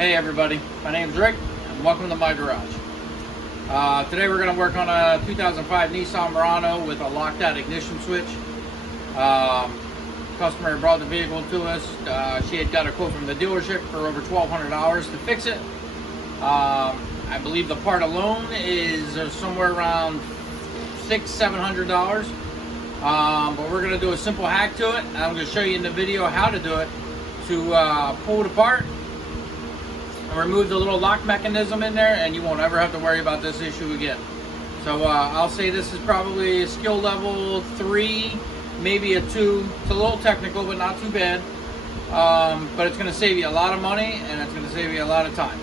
Hey everybody, my name's Rick and welcome to my garage. Today we're going to work on a 2005 Nissan Murano with a locked out ignition switch. Customer brought the vehicle to us. She had got a quote from the dealership for over $1,200 to fix it. I believe the part alone is somewhere around $600–700. But we're going to do a simple hack to it. I'm going to show you in the video how to do it to pull it apart and remove the little lock mechanism in there, and you won't ever have to worry about this issue again. So I'll say this is probably a skill level 3, maybe a 2. It's a little technical, but not too bad. But it's going to save you a lot of money, and it's going to save you a lot of time.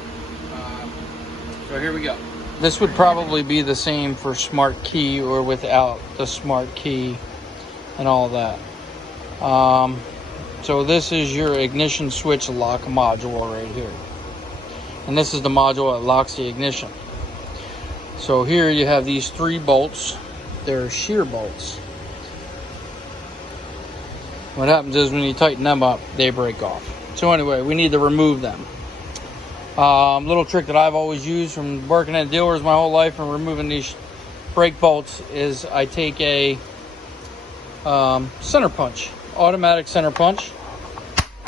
So here we go. This would probably be the same for smart key or without the smart key and all that. So this is your ignition switch lock module right here. And this is the module that locks the ignition. So here you have these 3 bolts. They're shear bolts. What happens is when you tighten them up, they break off. So anyway, we need to remove them. Little trick that I've always used from working at dealers my whole life and removing these brake bolts is I take a center punch, automatic center punch.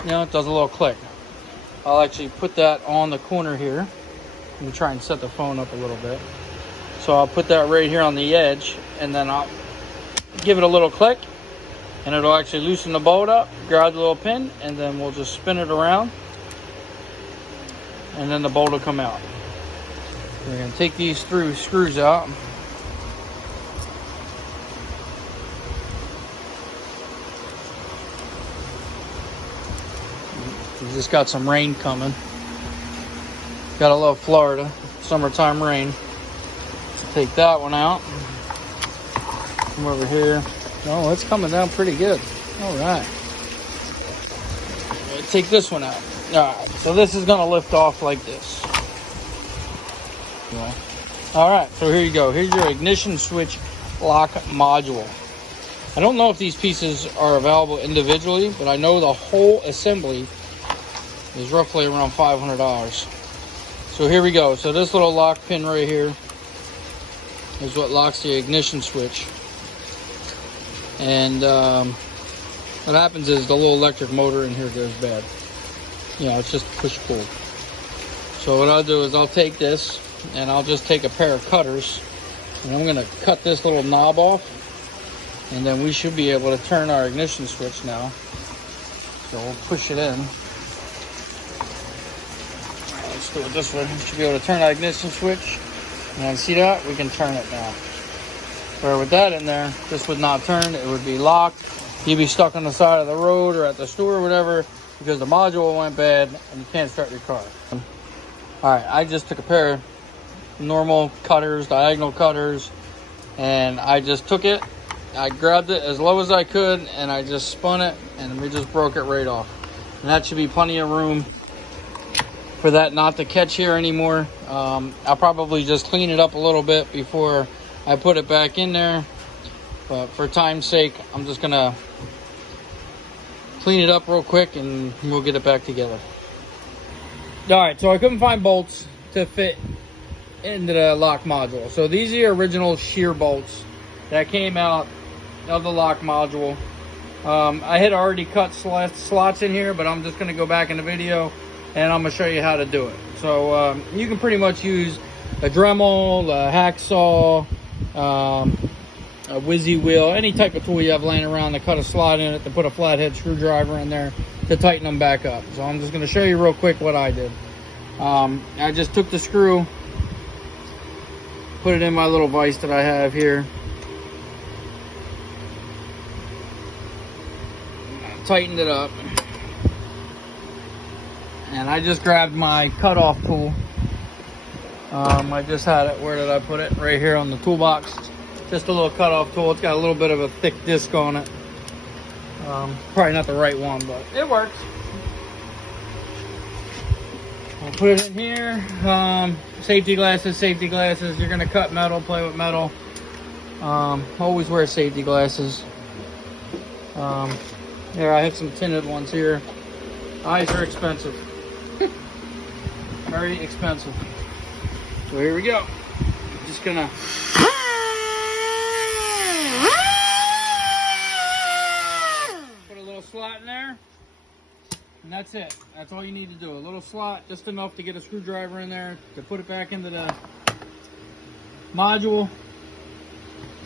You know, it does a little click. I'll actually put that on the corner here. Let me try and set the phone up a little bit. So I'll put that right here on the edge, and then I'll give it a little click, and it'll actually loosen the bolt up, grab the little pin, and then we'll just spin it around, and then the bolt will come out. We're going to take these screws out. We just got some rain coming. Gotta love Florida, summertime rain. Take that one out. Come over here. Oh, it's coming down pretty good. All right. Take this one out. All right, so this is gonna lift off like this. Yeah. All right, so here you go. Here's your ignition switch lock module. I don't know if these pieces are available individually, but I know the whole assembly is roughly around $500. So here we go. So this little lock pin right here is what locks the ignition switch. And what happens is the little electric motor in here goes bad. You know, it's just push-pull. So what I'll do is I'll take this and I'll just take a pair of cutters and I'm going to cut this little knob off, and then we should be able to turn our ignition switch now. So we'll push it in. Let's do it this way. We should be able to turn our ignition switch. And see that? We can turn it now. Where with that in there, this would not turn. It would be locked. You'd be stuck on the side of the road or at the store or whatever because the module went bad and you can't start your car. Alright, I just took a pair of normal cutters, diagonal cutters, and I just took it. I grabbed it as low as I could and I just spun it and we just broke it right off. And that should be plenty of room for that not to catch here anymore. I'll probably just clean it up a little bit before I put it back in there, but for time's sake I'm just gonna clean it up real quick and we'll get it back together. Alright, so I couldn't find bolts to fit into the lock module, so these are the original shear bolts that came out of the lock module. I had already cut slots in here, but I'm just gonna go back in the video and I'm going to show you how to do it. So you can pretty much use a Dremel, a hacksaw, a whizzy wheel, any type of tool you have laying around to cut a slot in it, to put a flathead screwdriver in there to tighten them back up. So I'm just going to show you real quick what I did. I just took the screw, put it in my little vise that I have here, tightened it up. And I just grabbed my cutoff tool. I just had it, where did I put it? Right here on the toolbox. Just a little cutoff tool. It's got a little bit of a thick disc on it. Probably not the right one, but it works. I'll put it in here. Safety glasses. You're gonna cut metal, play with metal. Always wear safety glasses. Here, I have some tinted ones here. Eyes are expensive. Very expensive. So here we go. Just gonna put a little slot in there, and that's it. That's all you need to do. A little slot, just enough to get a screwdriver in there to put it back into the module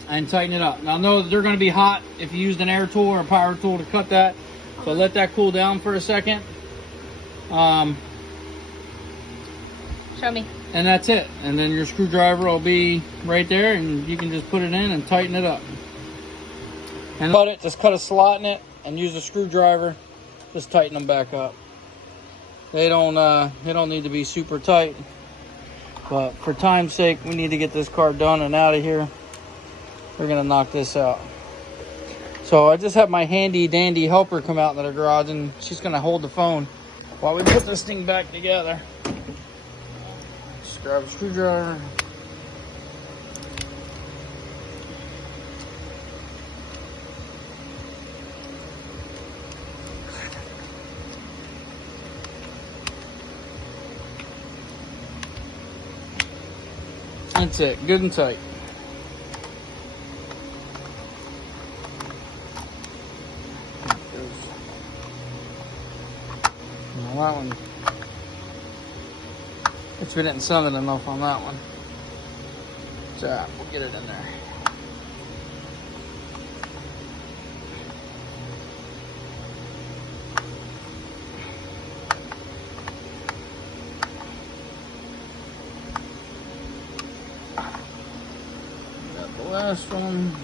and tighten it up. Now, know that they're going to be hot if you used an air tool or a power tool to cut that. So let that cool down for a second. Show me. And that's it. And then your screwdriver will be right there, and you can just put it in and tighten it up. And just cut a slot in it and use a screwdriver. Just tighten them back up. They don't need to be super tight. But for time's sake, we need to get this car done and out of here. We're gonna knock this out. So I just have my handy dandy helper come out in the garage, and she's gonna hold the phone while we put this thing back together. Just grab a screwdriver. That's it, good and tight. Now that one, it's been hitting something enough on that one. So we'll get it in there. Got the last one.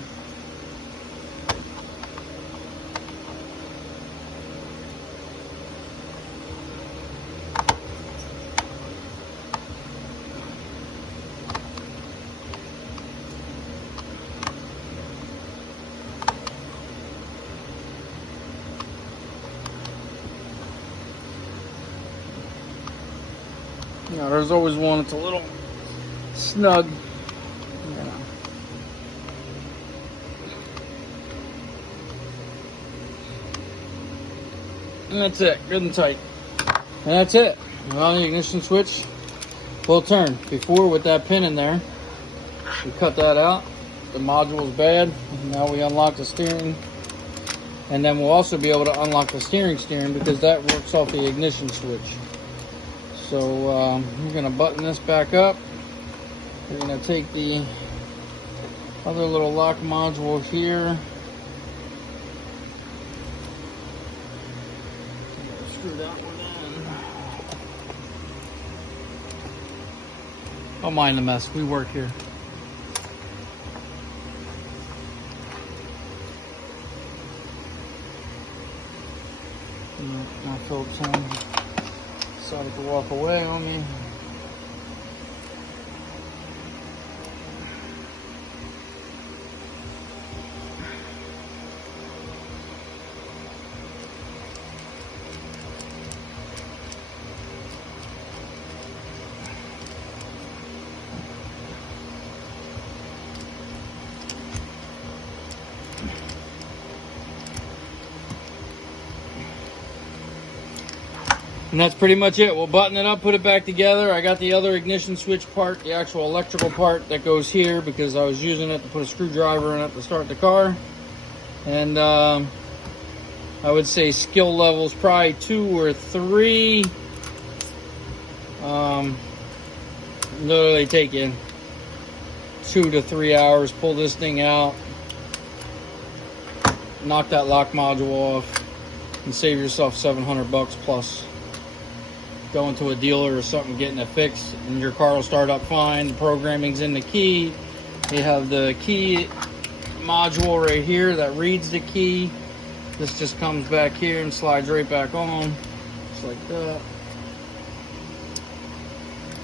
You know, there's always one that's a little snug. Yeah. And that's it, good and tight. And that's it. Well, the ignition switch will turn. Before, with that pin in there, we cut that out. The module's bad. Now we unlock the steering. And then we'll also be able to unlock the steering because that works off the ignition switch. So we're gonna button this back up. We're gonna take the other little lock module here. Screw that one in. Don't mind the mess, we work here. My Phillips on. Decided to walk away on me. And that's pretty much it. We'll button it up, put it back together. I got the other ignition switch part, the actual electrical part that goes here because I was using it to put a screwdriver in it to start the car. And I would say skill levels probably 2 or 3. Literally take you 2 to 3 hours, pull this thing out, knock that lock module off, and save yourself $700 plus. Going to a dealer or something, getting it fixed, and your car will start up fine. The programming's in the key. You have the key module right here that reads the key. This just comes back here and slides right back on, just like that.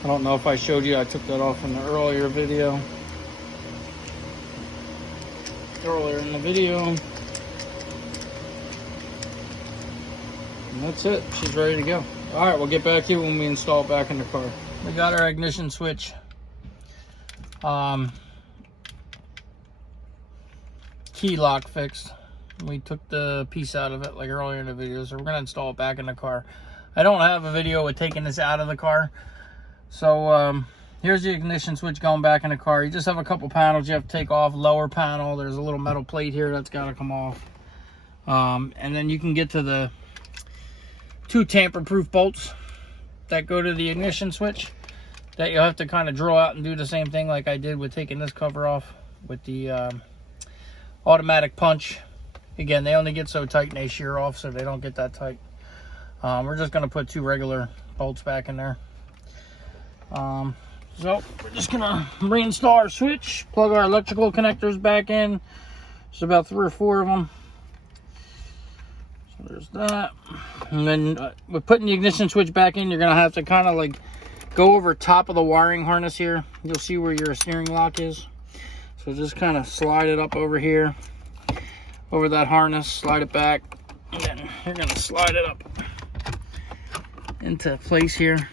I don't know if I showed you, I took that off in the earlier video. Earlier in the video. And that's it, she's ready to go. All right, we'll get back to you when we install it back in the car. We got our ignition switch key lock fixed. We took the piece out of it like earlier in the video, so we're gonna install it back in the car. I don't have a video with taking this out of the car So here's the ignition switch going back in the car. You just have a couple panels you have to take off. Lower panel, there's a little metal plate here that's got to come off. And then you can get to the 2 tamper-proof bolts that go to the ignition switch that you'll have to kind of draw out and do the same thing like I did with taking this cover off with the automatic punch. Again, they only get so tight and they shear off, so they don't get that tight. We're just going to put 2 regular bolts back in there. So we're just going to reinstall our switch, plug our electrical connectors back in. There's about 3 or 4 of them. So there's that. And then with putting the ignition switch back in, you're going to have to kind of like go over top of the wiring harness here. You'll see where your steering lock is. So just kind of slide it up over here, over that harness, slide it back, and then you're going to slide it up into place here.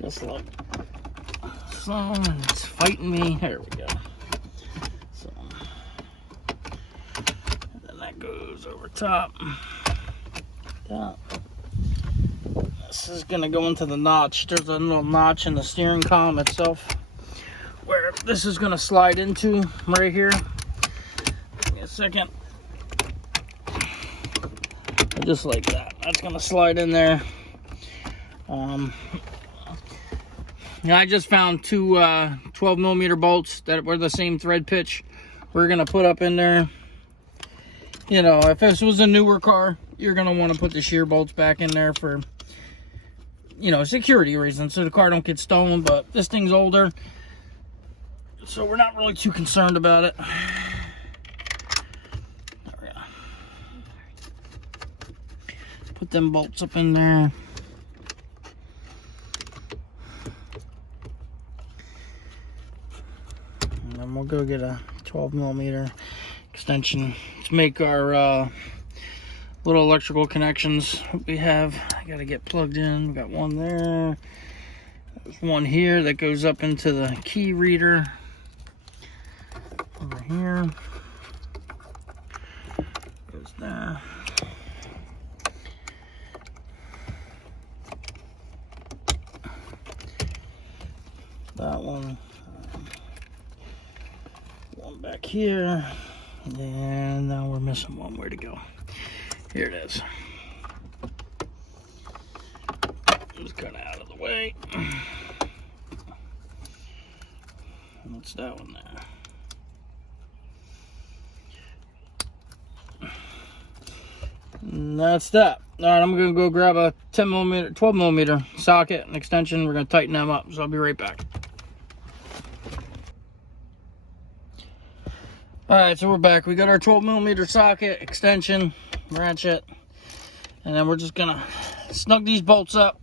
Just like so, and it's fighting me. There we go. So, and then that goes over top. This is going to go into the notch. There's a little notch in the steering column itself where this is going to slide into right here. Give me a second. Just like that. That's going to slide in there. I just found 2 12mm bolts that were the same thread pitch. We're going to put up in there. You know, if this was a newer car, you're going to want to put the shear bolts back in there for, you know, security reasons, so the car don't get stolen. But this thing's older, so we're not really too concerned about it. There we go. Put them bolts up in there. And then we'll go get a 12mm extension to make our little electrical connections we have. I gotta get plugged in. We got one there. There's one here that goes up into the key reader. Over here. Goes there. That one. One back here. And now we're missing one. Where to go? Here it is. Just kind of out of the way. What's that one there? And that's that. All right, I'm gonna go grab a 10mm, 12mm socket and extension. We're gonna tighten them up. So I'll be right back. All right, so we're back. We got our 12mm socket, extension, ratchet, and then we're just gonna snug these bolts up.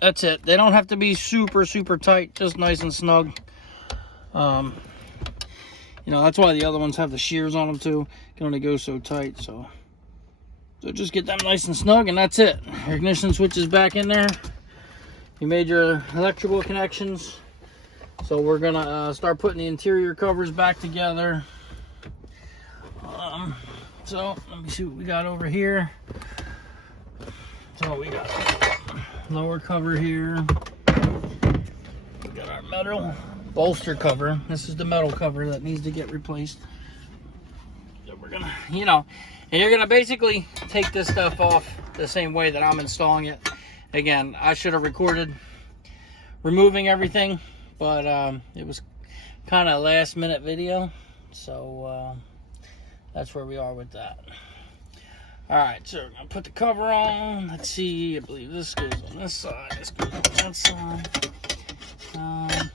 That's it. They don't have to be super tight, just nice and snug. You know, that's why the other ones have the shears on them too. Can only go so tight, so just get them nice and snug, and that's it. Your ignition switch is back in there. You made your electrical connections, so we're gonna start putting the interior covers back together. So let me see what we got over here. So we got lower cover here. We got our metal bolster cover. This is the metal cover that needs to get replaced. So we're gonna, you know, and you're gonna basically take this stuff off the same way that I'm installing it. Again, I should have recorded removing everything, but it was kind of a last minute video, so that's where we are with that. All right, so we're gonna put the cover on. Let's see, I believe this goes on this side, this goes on that side.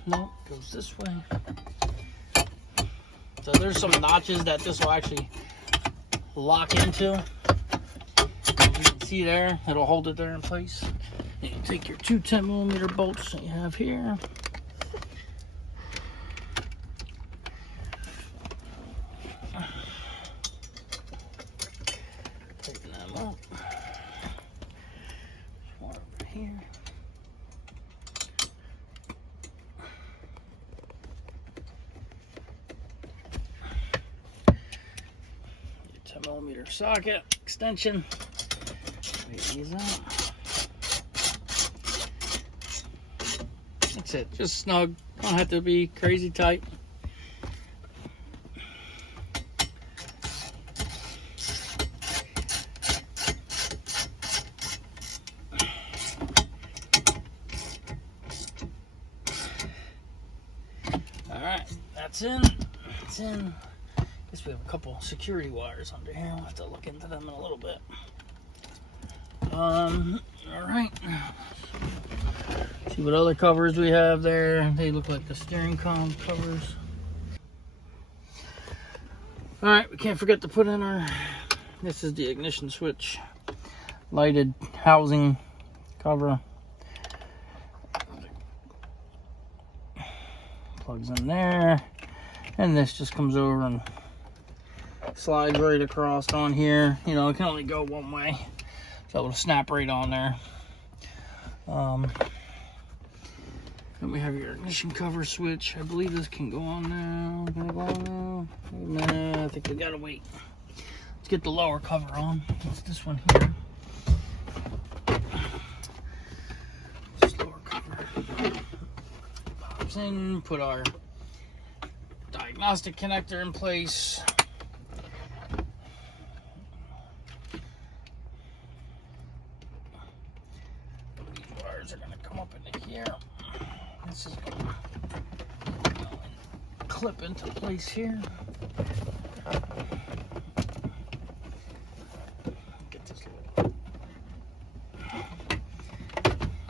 No, it goes this way. So there's some notches that this will actually lock into. As you can see there, it'll hold it there in place. And you take your 2 10mm bolts that you have here. Tighten them up. One over here. Your 10mm socket, extension. Take these out. That's it, just snug. Don't have to be crazy tight. Alright, that's in. That's in. Guess we have a couple security wires under here. We'll have to look into them in a little bit. Alright. See what other covers we have there. They look like the steering column covers. Alright, we can't forget to put in our, this is the ignition switch. Lighted housing cover. Plugs in there. And this just comes over and slides right across on here. You know, it can only go one way. So it'll snap right on there. Then we have your ignition cover switch. I believe this can go on now. Can it go on now? Nah, I think we gotta wait. Let's get the lower cover on. It's this one here. This lower cover pops in. Put our diagnostic connector in place. These wires are gonna come up into here. This is gonna clip into place here. Get this.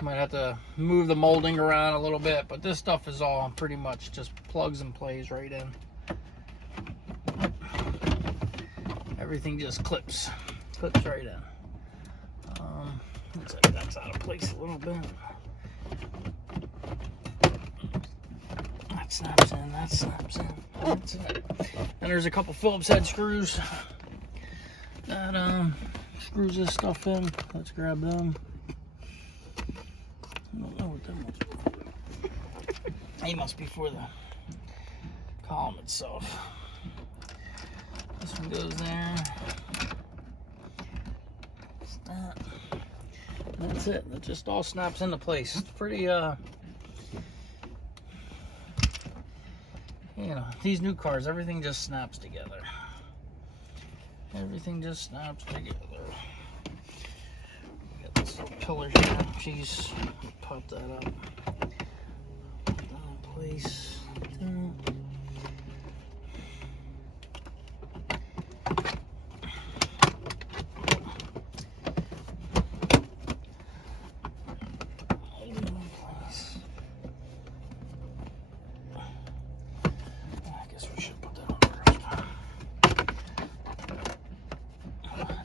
Might have to move the molding around a little bit, but this stuff is all pretty much just plugs and plays right in. Everything just clips right in. Looks like that's out of place a little bit. That snaps in, that snaps in. That's it. And there's a couple Phillips head screws that screws this stuff in. Let's grab them. I don't know what that must be. They must be for the column itself. This one goes there. That's that. And that's it. It just all snaps into place. It's pretty you know, these new cars, everything just snaps together. Everything just snaps together. Got this little pillar here. Jeez, pop that up. Put that in place.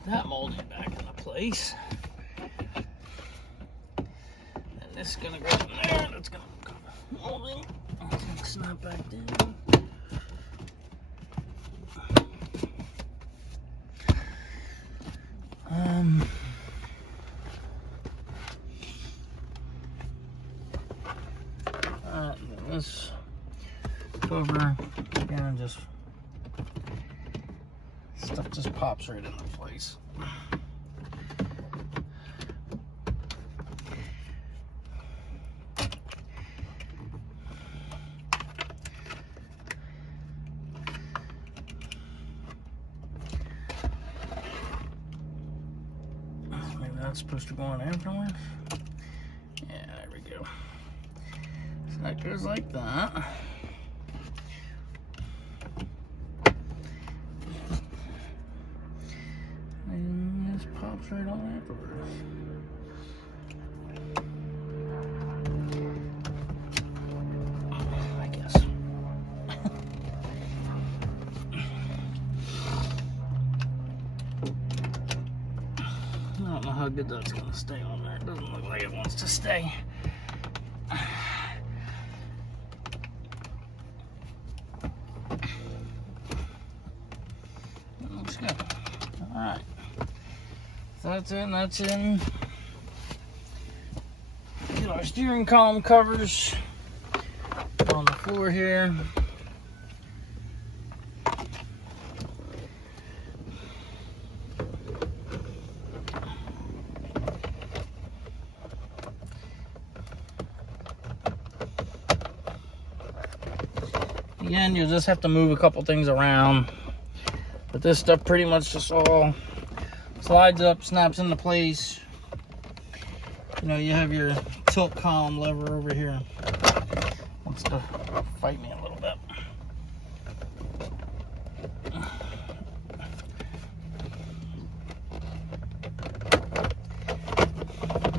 That molding back into place. And this is gonna go in there, and it's gonna go molding. It's gonna snap back down. Alright, this cover again, just stuff just pops right into place. Maybe that's supposed to go on afterwards. Yeah, there we go. So that goes like that. Pops right on afterwards. I guess. I don't know how good that's going to stay on there. It doesn't look like it wants to stay. That looks good. All right. That's in, that's in. Get our steering column covers on the floor here. Again, you'll just have to move a couple things around. But this stuff pretty much just all slides up, snaps into place. You know, you have your tilt column lever over here. Wants to fight me a little bit.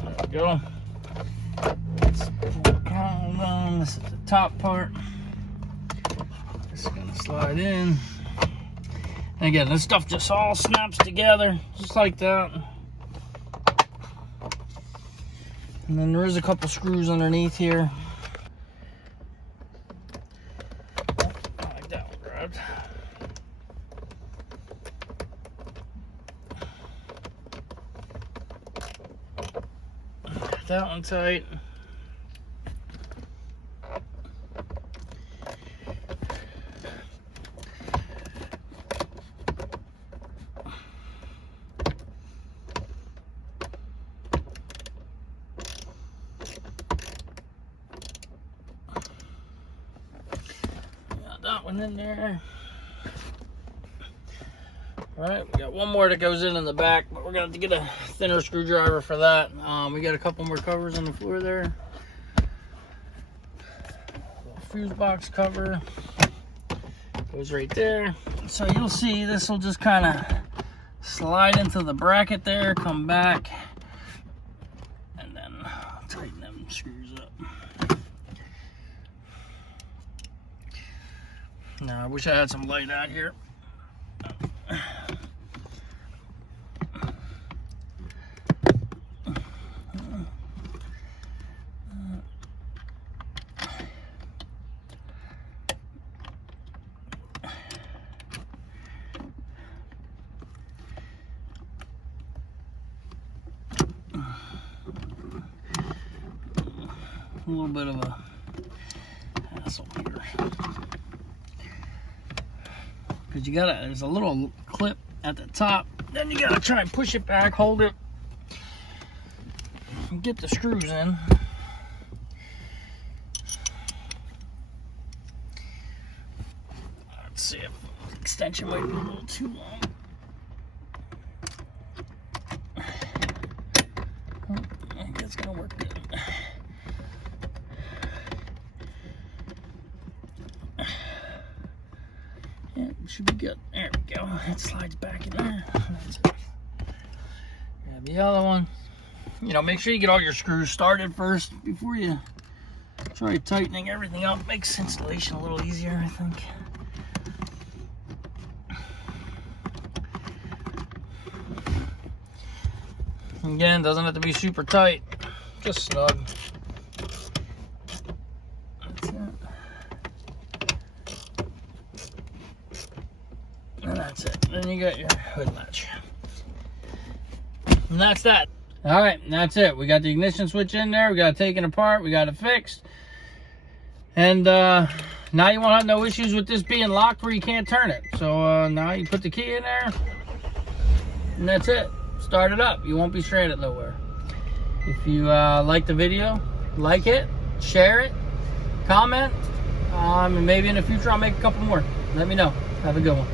There we go. Let's pull the column down. This is the top part. Just gonna slide in. And again, this stuff just all snaps together, just like that. And then there is a couple screws underneath here. Like that one grabbed. That one tight. That one in there. All right, we got one more that goes in the back, but we're gonna have to get a thinner screwdriver for that. We got a couple more covers on the floor there. Fuse box cover goes right there. So you'll see this will just kind of slide into the bracket there, come back, and then tighten them screws up. Now, I wish I had some light out here. A little bit of a hassle here. Because you gotta, there's a little clip at the top, then you gotta try and push it back, hold it, and get the screws in. Let's see if the extension might be a little too long. Oh, I think it's gonna work good. Yeah, should be good. There we go. It slides back in there. Grab the other one. You know, make sure you get all your screws started first before you try tightening everything up. Makes installation a little easier, I think. Again, doesn't have to be super tight. Just snug. That's it. And that's it. Then you got your hood latch. And that's that. All right, that's it. We got the ignition switch in there. We got it taken apart. We got it fixed. And now you won't have no issues with this being locked where you can't turn it. So now you put the key in there. And that's it. Start it up. You won't be stranded nowhere. If you like the video, like it, share it, comment. And maybe in the future I'll make a couple more. Let me know. Have a good one.